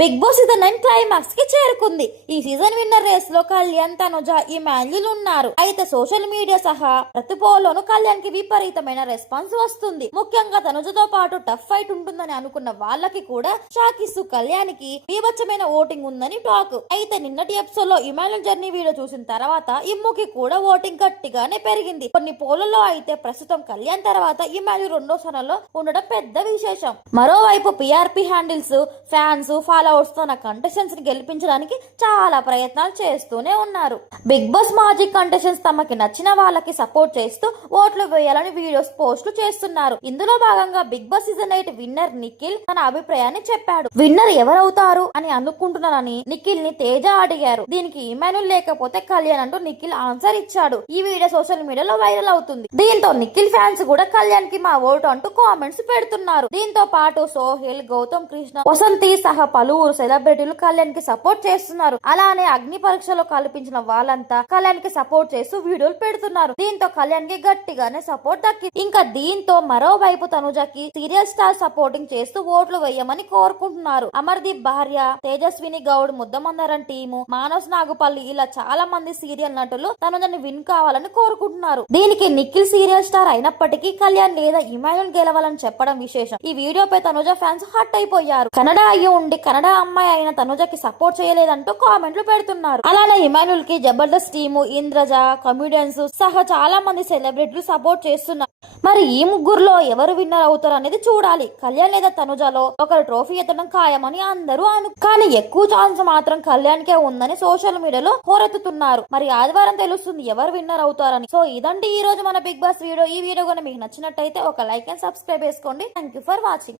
Big boss season nine క్లైమాక్స్కి చేరుకుంది. ఈ సీజన్ విన్నర్ రేస్లో కళ్యాణ్ తనుజ ఈ మాన్యులు ఉన్నారు. అయితే సోషల్ మీడియా సహా ప్రతి పోలోను కళ్యాణ్కి విపరీతమైన రెస్పాన్స్ వస్తుంది. ముఖ్యంగా తనుజతో పాటు టఫ్ ఫైట్ ఉంటుందని అనుకున్న వాళ్ళకి కూడా షాక్ ఇస్తూ కళ్యాణ్కి బీభత్సమైన ఓటింగ్ ఉందని టాక్ అయితే నిన్నటి ఎపిసోడ్లో ఇమాన్యుల్ జర్నీ వీడియో చూసిన తర్వాత ఇమ్ముకి కూడా ఓటింగ్ గట్టిగానే పెరిగింది. కొన్ని పోలలో అయితే ప్రస్తుతం కళ్యాణ్ తర్వాత ఇమాన్యుల్ రెండో స్థానంలో ఉండడం పెద్ద విశేషం. మరోవైపు పిఆర్పి హ్యాండిల్స్ ఫ్యాన్స్ ఫాలో తన నా ని గెలిపించడానికి చాలా ప్రయత్నాలు చేస్తూనే ఉన్నారు. బిగ్ బాస్ మాజీ కంటెస్టెంట్స్ తమకి నచ్చిన వాళ్ళకి సపోర్ట్ చేస్తూ ఓట్లు వేయాలని వీడియోస్ పోస్టులు చేస్తున్నారు. ఇందులో భాగంగా Bigg Boss season eight winner Nikhil తన అభిప్రాయాన్ని చెప్పాడు. విన్నర్ ఎవరవుతారు? అని అనుకుంటున్నానని నిఖిల్ని తేజ అడిగారు. దీనికి ఇమానుల్ లేకపోతే కళ్యాణ్ అంటూ నిఖిల్ ఆన్సర్ ఇచ్చాడు. ఈ వీడియో సోషల్ మీడియాలో వైరల్ అవుతుంది. దీంతో నిఖిల్ ఫ్యాన్స్ కూడా కళ్యాణ్కి మా ఓటు అంటూ కామెంట్స్ పెడుతున్నారు. దీంతో పాటు సోహిల్ గౌతమ్ కృష్ణ వసంతి సహా పలు పలువురు సెలబ్రిటీలు కళ్యాణ్కి సపోర్ట్ చేస్తున్నారు. అలానే అగ్ని పరీక్షలో కల్పించిన వాళ్ళంతా కళ్యాణ్కి సపోర్ట్ చేస్తూ వీడియోలు పెడుతున్నారు. దీంతో కళ్యాణ్కి గట్టిగానే సపోర్ట్ దక్కింది. ఇంకా దీంతో మరోవైపు తనుజకి సీరియల్ స్టార్ సపోర్టింగ్ చేస్తూ ఓట్లు వేయమని కోరుకుంటున్నారు. అమర్దీప్ భార్య తేజస్విని గౌడ్ ముద్దమందరం టీము మానస్ నాగుపల్లి ఇలా చాలా మంది సీరియల్ నటులు తనుజని విన్ కావాలని కోరుకుంటున్నారు. దీనికి నిఖిల్ సీరియల్ స్టార్ అయినప్పటికీ కళ్యాణ్ లేదా ఇమానుల్ గెలవాలని చెప్పడం విశేషం. ఈ వీడియోపై తనుజ ఫ్యాన్స్ హట్ అయిపోయారు. కన్నడ అయ్యి ఉండి కన్నడ అమ్మాయి అయిన తనుజకి సపోర్ట్ చేయలేదంటూ కామెంట్లు పెడుతున్నారు. అలానే ఇమానుల్కి జబర్దస్త్ టీము ఇంద్రజ కమిడియన్స్ సహా చాలా మంది సెలబ్రిటీలు సపోర్ట్ చేస్తున్నారు. మరి ఈ ముగ్గురులో ఎవరు విన్నర్ అవుతారు అనేది చూడాలి. కళ్యాణ్ లేదా తనుజలో ఒకరు ట్రోఫీ ఎత్తడం ఖాయమని అందరూ అను కానీ ఎక్కువ ఛాన్స్ మాత్రం కళ్యాణ్ కే ఉందని సోషల్ మీడియాలో హోరెత్తుతున్నారు. మరి ఆదివారం తెలుస్తుంది ఎవరు విన్నర్ అవుతారని. సో ఇదండి ఈ రోజు మన బిగ్ బాస్ వీడియో. ఈ వీడియో కూడా మీకు నచ్చినట్టయితే ఒక లైక్ అండ్ సబ్స్క్రైబ్ చేసుకోండి. Thank you for watching.